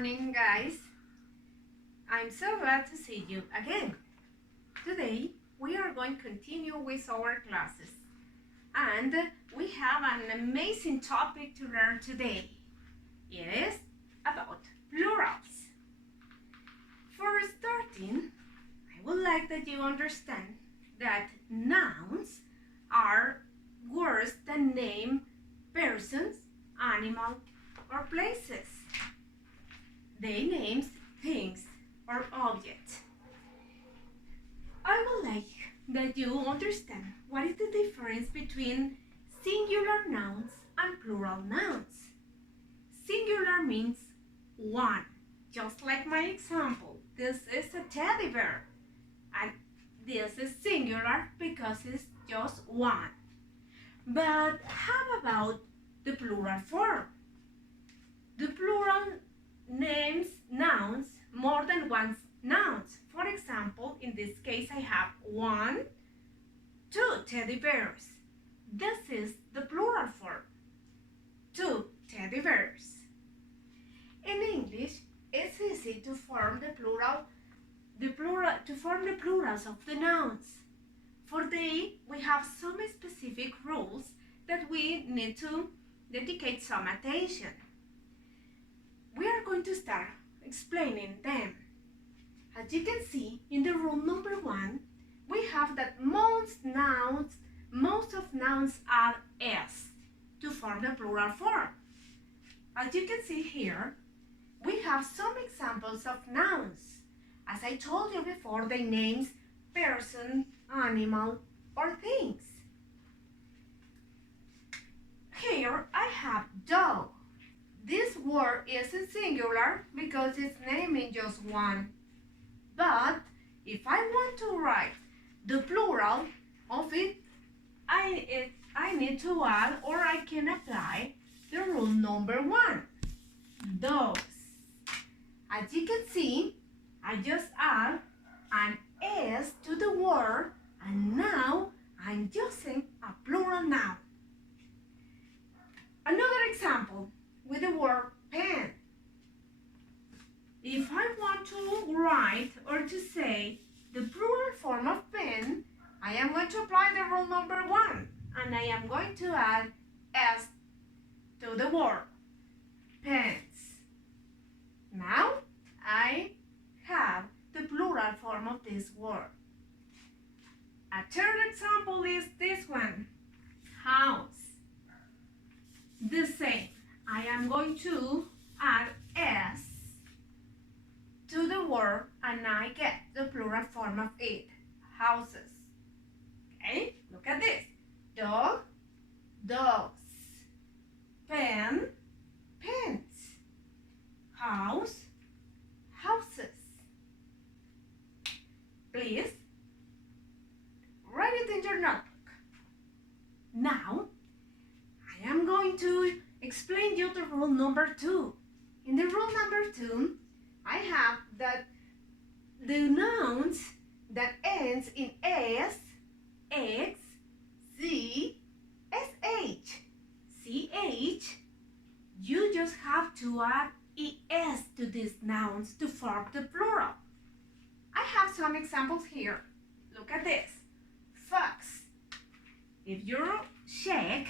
morning, guys. I'm so glad to see you again. Today, we are going to continue with our classes. And we have an amazing topic to learn today. It is about plurals. For starting, I would like that you understand that nouns are words that name persons, animals, or places. They name things or objects. I would like that you understand what is the difference between singular nouns and plural nouns. Singular means one, just like my example. This is a teddy bear, and this is singular because it's just one. But how about the plural form? The plural names nouns more than one nouns. For example, in this case, I have 1, 2 teddy bears. This is the plural form. 2 teddy bears. In English, it's easy to form the plurals of the nouns. For they, we have some specific rules that we need to dedicate some attention. We are going to start explaining them. As you can see, in the rule number 1, we have that most of nouns are s to form the plural form. As you can see here, we have some examples of nouns. As I told you before, they names person, animal, or things. Here I have dog. This word isn't singular because it's naming just one. But if I want to write the plural of it, I need to add, or I can apply the rule number 1, dogs. As you can see, I just add an s to the word, and now I'm using a plural noun. Another example with the word pen. If I want to write or to say the plural form of pen, I am going to apply the rule number 1, and I am going to add s to the word pens. Now I have the plural form of this word. A third example is this one, house. The same. I am going to add s to the word, and I get the plural form of it, houses. Okay, look at this. Dog, dogs. Pen, pens. House, houses. Please write it in your notebook. Now, I am going to explain you the rule number 2. In the rule number 2, I have that the nouns that ends in s, x, z, sh, ch, you just have to add es to these nouns to form the plural. I have some examples here. Look at this. Fox. If you check,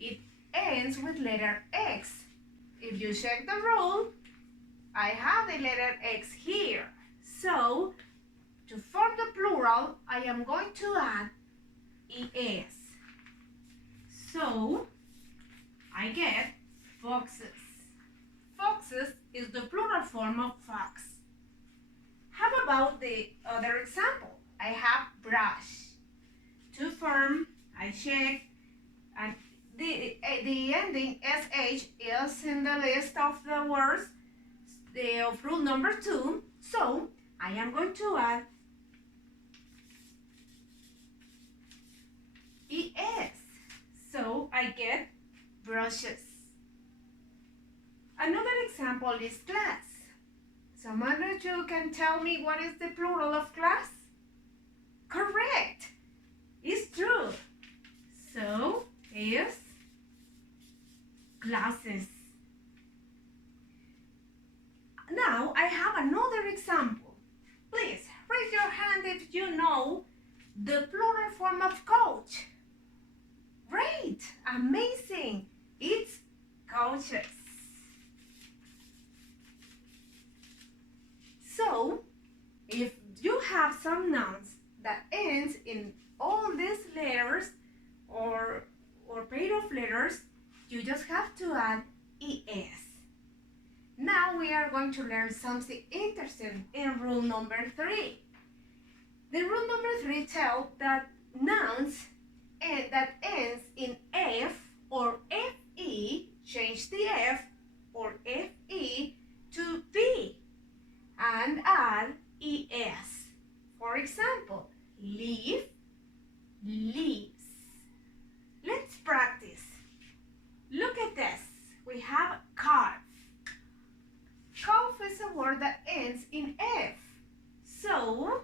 it ends with letter X. If you check the rule, I have the letter X here. So, to form the plural, I am going to add es. So, I get foxes. Foxes is the plural form of fox. How about the other example? I have brush. To form, I check, and the ending sh is in the list of the words of rule number 2, so I am going to add es. So I get brushes. Another example is class. Someone of you can tell me what is the plural of class? Correct. It's true. So is classes. example. Please raise your hand if you know the plural form of coach. Great, amazing. It's coaches. So, if you have some nouns that ends in all these letters or pair of letters, you just have to add es. Now we are going to learn something interesting in rule number 3. The rule number 3 tells that nouns that ends in f or fe, change the f or fe to b and add es. For example, leave, leaves. Let's practice. Look at this. We have cough. Cough is a word that ends in f. So,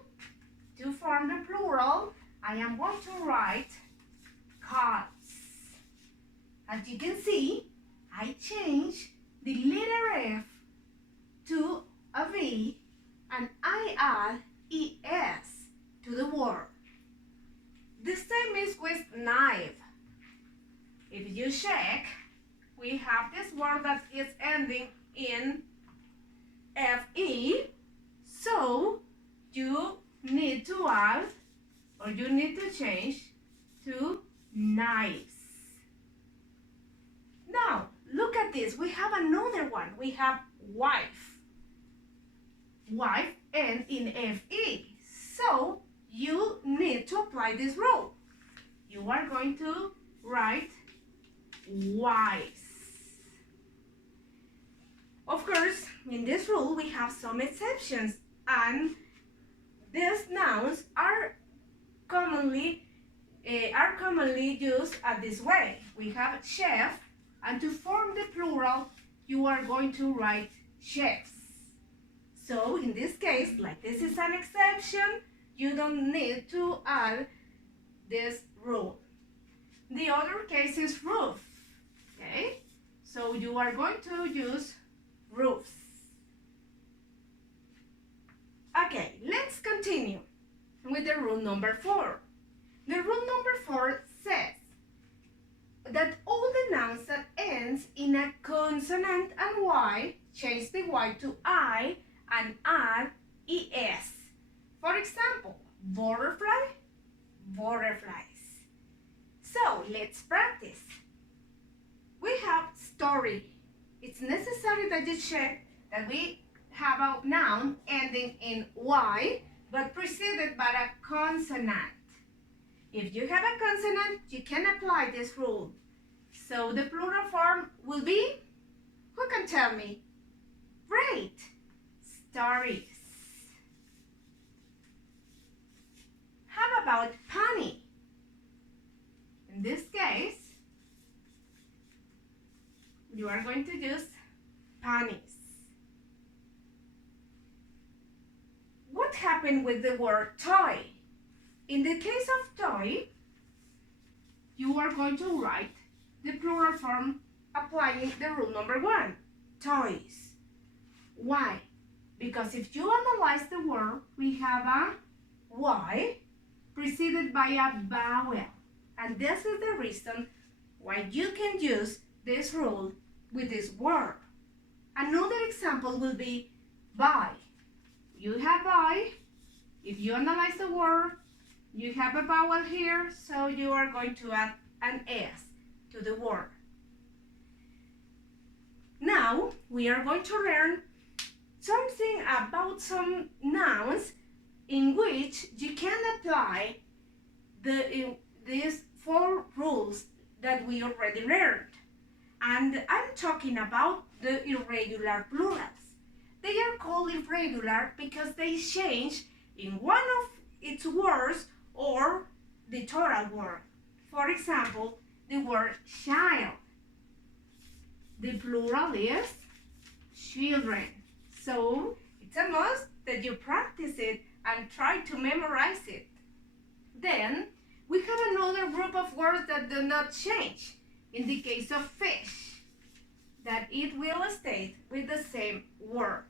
to form the plural, I am going to write coughs. As you can see, I change the letter F to a V and I add ES to the word. The same is with knife. If you check, we have this word that is ending in FE, so you need to add or you need to change to knives. Now, look at this. We have another one. We have wife. Wife ends in FE. So, you need to apply this rule. You are going to write wives. Of course, in this rule, we have some exceptions, and these nouns are commonly used this way. We have chef, and to form the plural, you are going to write chefs. So in this case, like this is an exception, you don't need to add this rule. The other case is roof, okay? So you are going to use roofs. Okay, let's continue with the rule number 4. The rule number 4 says that all the nouns that ends in a consonant and y, change the y to I and add es. For example, butterfly, butterflies. So let's practice. We have story. It's necessary that you check that we have a noun ending in y but preceded by a consonant. If you have a consonant, you can apply this rule. So the plural form will be, who can tell me? Great, stories. How about punny? In this case, you are going to use punnies. What happened with the word toy? In the case of toy, you are going to write the plural form applying the rule number 1, toys. Why? Because if you analyze the word, we have a Y preceded by a vowel. And this is the reason why you can use this rule with this word. Another example will be buy. You have buy. If you analyze the word, you have a vowel here, so you are going to add an S to the word. Now, we are going to learn something about some nouns in which you can apply these 4 rules that we already learned. And I'm talking about the irregular plurals. They are called irregular because they change in one of its words or the total word. For example, the word child. The plural is children. So it's a must that you practice it and try to memorize it. Then we have another group of words that do not change. In the case of fish, that it will stay with the same word.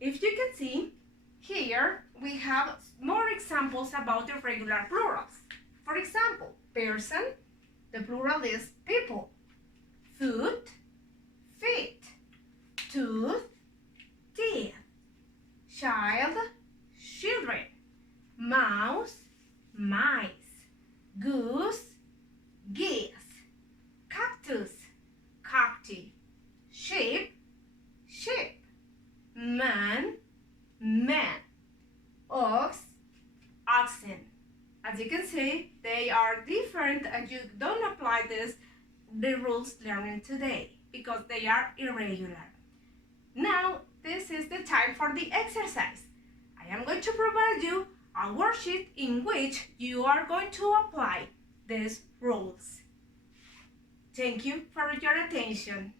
If you can see, here we have more examples about irregular plurals. For example, person, the plural is people. Foot, feet. Tooth, teeth. Child, children. Mouse, mice. Goose, geese. Cactus, cacti. Sheep, sheep. Man, men. Ox, oxen. As you can see, they are different and you don't apply the rules learned today because they are irregular. Now, this is the time for the exercise. I am going to provide you a worksheet in which you are going to apply these rules. Thank you for your attention.